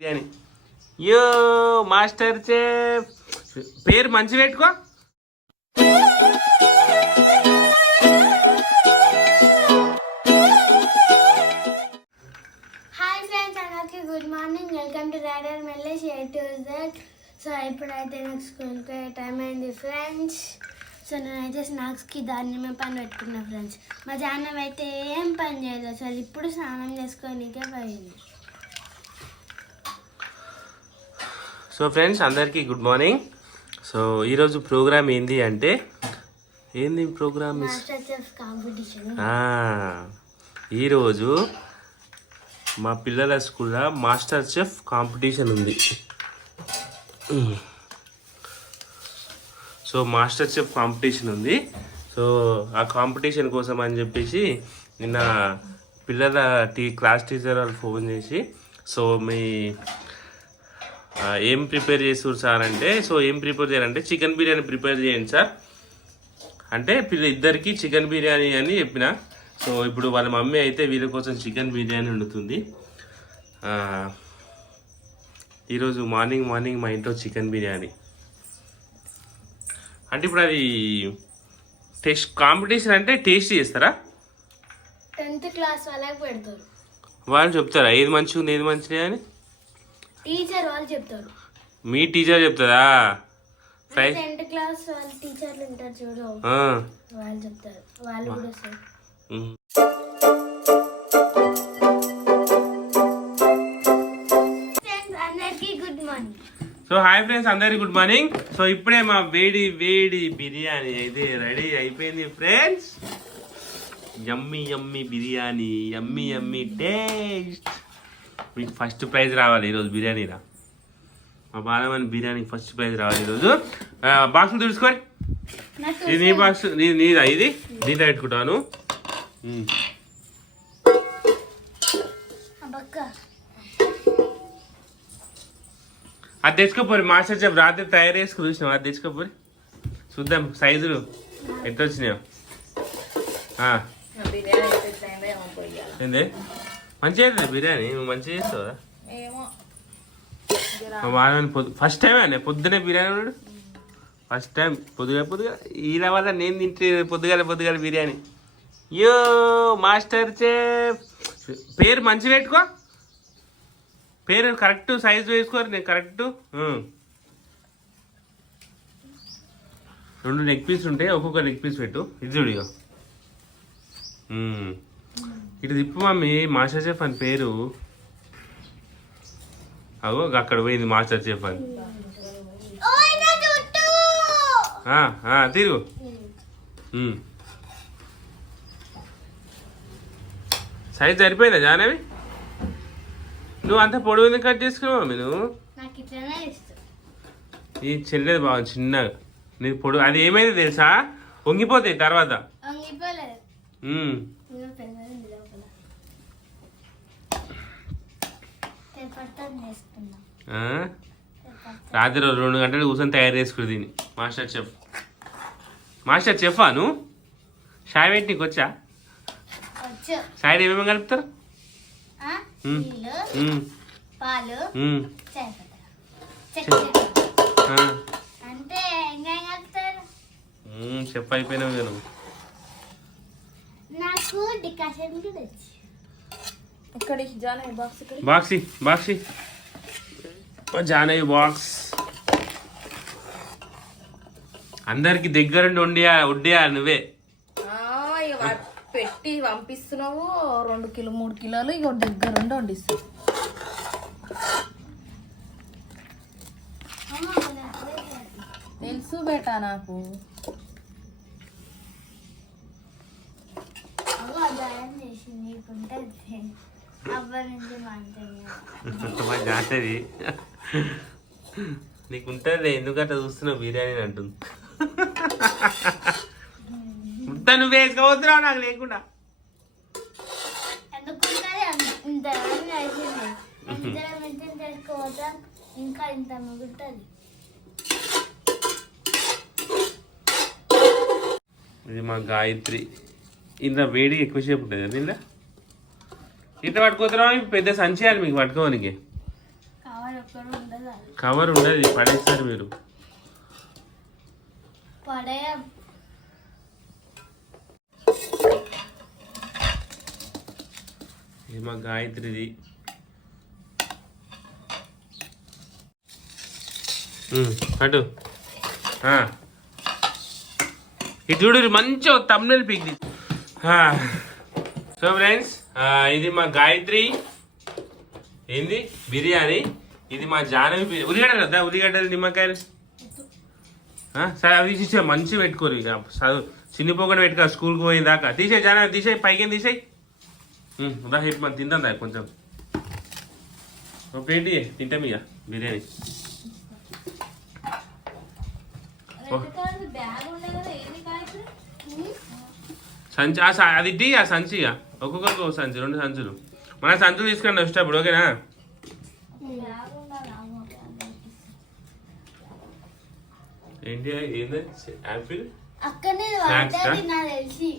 బిర్యానీ. యో master chef. పేరు మంచి పెట్టుకో. హాయ్ ఫ్రెండ్స్ అందరికీ good morning. Welcome to rider Malleshwar two so ఇప్పుడైతే నాకు స్కూల్కి టైం అయింది ఫ్రెండ్స్. సో నేనైతే స్నాక్స్కి ధాన్యమే పని పెట్టుకున్నా ఫ్రెండ్స్. మా జానం అయితే ఏం పని చేయదు అసలు ఇప్పుడు స్నానం చేసుకోనికే పోయింది. సో ఫ్రెండ్స్ అందరికీ గుడ్ మార్నింగ్. సో ఈరోజు ప్రోగ్రామ్ ఏంది అంటే ఏంది ప్రోగ్రామ్? ఈరోజు మా పిల్లల స్కూల్లో మాస్టర్ చెఫ్ కాంపిటీషన్ ఉంది సో మాస్టర్ చెఫ్ కాంపిటీషన్ ఉంది. సో ఆ కాంపిటీషన్ కోసం అని చెప్పేసి నిన్న పిల్లల టీ క్లాస్ టీచర్ వాళ్ళు ఫోన్ చేసి సో మీ ఏం ప్రిపేర్ చేస్తారు సార్ అంటే సో ఏం ప్రిపేర్ చేయాలంటే చికెన్ బిర్యానీ ప్రిపేర్ చేయండి సార్. అంటే పిల్ల ఇద్దరికి చికెన్ బిర్యానీ అని చెప్పిన. సో ఇప్పుడు వాళ్ళ మమ్మీ అయితే వీళ్ళ కోసం చికెన్ బిర్యానీ వండుతుంది. ఈరోజు మార్నింగ్ మార్నింగ్ మా ఇంట్లో చికెన్ బిర్యానీ. అంటే ఇప్పుడు అది టెస్ట్ కాంపిటీషన్ అంటే టేస్ట్ చేస్తారా? టెన్త్ క్లాస్ వాళ్ళకి పెడతారు. వాళ్ళు చెప్తారా? ఏది మంచిగా ఉంది ఏది మంచిది అని? టీచర్ వాళ్ళు చెప్తారు. మీ టీచర్ చెప్తుందా ఫ్రై టెన్త్ క్లాస్ వాళ్ళ టీచర్లు ఉంటారు చూడు. వాళ్ళు చెప్తారు. వాళ్ళు కూడా మార్నింగ్ సో హాయ్ ఫ్రెండ్స్ అందరికి గుడ్ మార్నింగ్ సో ఇప్పుడే మా వేడి వేడి బిర్యానీ అయితే రెడీ అయిపోయింది friends. Yummy yummy biryani yummy yummy taste. మీకు ఫస్ట్ ప్రైజ్ రావాలి ఈరోజు బిర్యానీరా. మా బాలమని బిర్యానీకి ఫస్ట్ ప్రైజ్ రావాలి ఈరోజు. బాక్స్ తెలుసుకోండి నాకు ఇది నీ బాక్స్ నీ నీదా ఇది? నీదా పెట్టుకుంటాను. అది తెచ్చుకోపోరి మాస్టర్ చెఫ్ రాత్రి తయారు చేసుకుని చూసినావు? అది తెచ్చుకోపోరి. చూద్దాం సైజులు ఎట్లా వచ్చినాయో. ఏంది? మంచిగా అవుతుంది బిర్యానీ నువ్వు మంచిగా చేస్తావు? ఏమో. పొద్దు ఫస్ట్ టైం అనే పొద్దునే బిర్యానీ ఫస్ట్ టైం పొద్దుగా పొద్దుగా ఈయన వల్ల నేను తింటే పొద్దుగాల పొద్దుగాల బిర్యానీ. యో మాస్టర్ చెఫ్. పేరు మంచి పెట్టుకో. పేరు కరెక్ట్ సైజ్ వేసుకోరు నేను కరెక్ట్ రెండు లెగ్ పీస్ ఉంటాయి ఒక్కొక్క లెగ్ పీస్ పెట్టు. ఇది చూడు ఇగో. మ్మ్. ఇటు తిప్పు మమ్మీ మాస్టర్ చెఫ్ అని పేరు. అగో అక్కడ పోయింది మాస్టర్ చెఫ్ అని. నా తిరుగు. సైజ్ సరిపోయిందా జానవి నువ్వు అంత పొడవు ఎందుకు కట్ చేసుకున్నావు మమ్మీ నువ్వు? ఈ చెల్లెది బాగా చిన్నగా. నీ పొడవు అది ఏమైంది తెలుసా? వంగిపోతాయి తర్వాత. రాత్రి రెండు గంటలు కూర్చొని తయారు చేసుకుని దీన్ని. Master chef. మాస్టర్ చెఫా నువ్వు? షాయ్ పెట్టి నీకు వచ్చా? షాయ్ ఏమేమి కలుపుతారు. పాలు అయిపోయినావు ఇక నువ్వు. నాకు డికాషన్ కూడా బాక్స్ బాక్సి బాక్సి జానయ్య బాక్స్ అందరికి దగ్గరుండి వండియా వడ్డియా నువ్వే? పెట్టి పంపిస్తున్నావు. రెండు కిలో మూడు కిలోలు ఇక దగ్గర ఉండి వండిస్తావు. తెలుసు బేటా నాకు. అవ్వ జాయిన్ చేసి నీకుంటుంది జాతది నీకు ఉంటుంది ఎందుకంటే చూస్తున్నావు బిర్యానీ అంటుంది. ఇంత నువ్వు వేసుకోవద్దురావు నాకు లేకుండా. ఇంకా ఇంత మిగులుతుంది ఇది మా గాయత్రి. ఇంత వేడి ఎక్కువసేపు ఉంటుంది దీనిలో? ఇట్లా పట్టుకోతున్నావు పెద్ద సంచి అని మీకు పట్టుకోనికి కావాలి కవర్ ఉండదు పడేస్తారు మీరు. మా గాయత్రిది. అటు. ఇది చూడు మంచి తమ్నెల్ పిక్ సో ఫ్రెండ్స్ ఇది మా గాయత్రి. ఏంది? బిర్యానీ. ఇది మా జానవి ఉల్లిగడ్డలు వద్దా? ఉల్లిగడ్డలు నిమ్మకాయలు? సరే అవి తీసే మంచి పెట్టుకోరు ఇక. చదువు. చిన్నిపోకుండా పెట్టుకో స్కూల్కి పోయిన దాకా. తీసే జానవి తీసే పైకి తీసేయి? ఉదా? హిప్ మనం తిందాం దా కొంచెం. ఏంటి? తింటాం ఇక బిర్యానీ. సంచి అది ఆ సంచి ఇక. ఒక్కొక్కరికి ఒక సంచి రెండు సంచులు. మన సంచులు తీసుకురండి అప్పుడు ఓకేనా? ఏంటి ఏంటి యాపిల్? అక్కనే తెలిసి.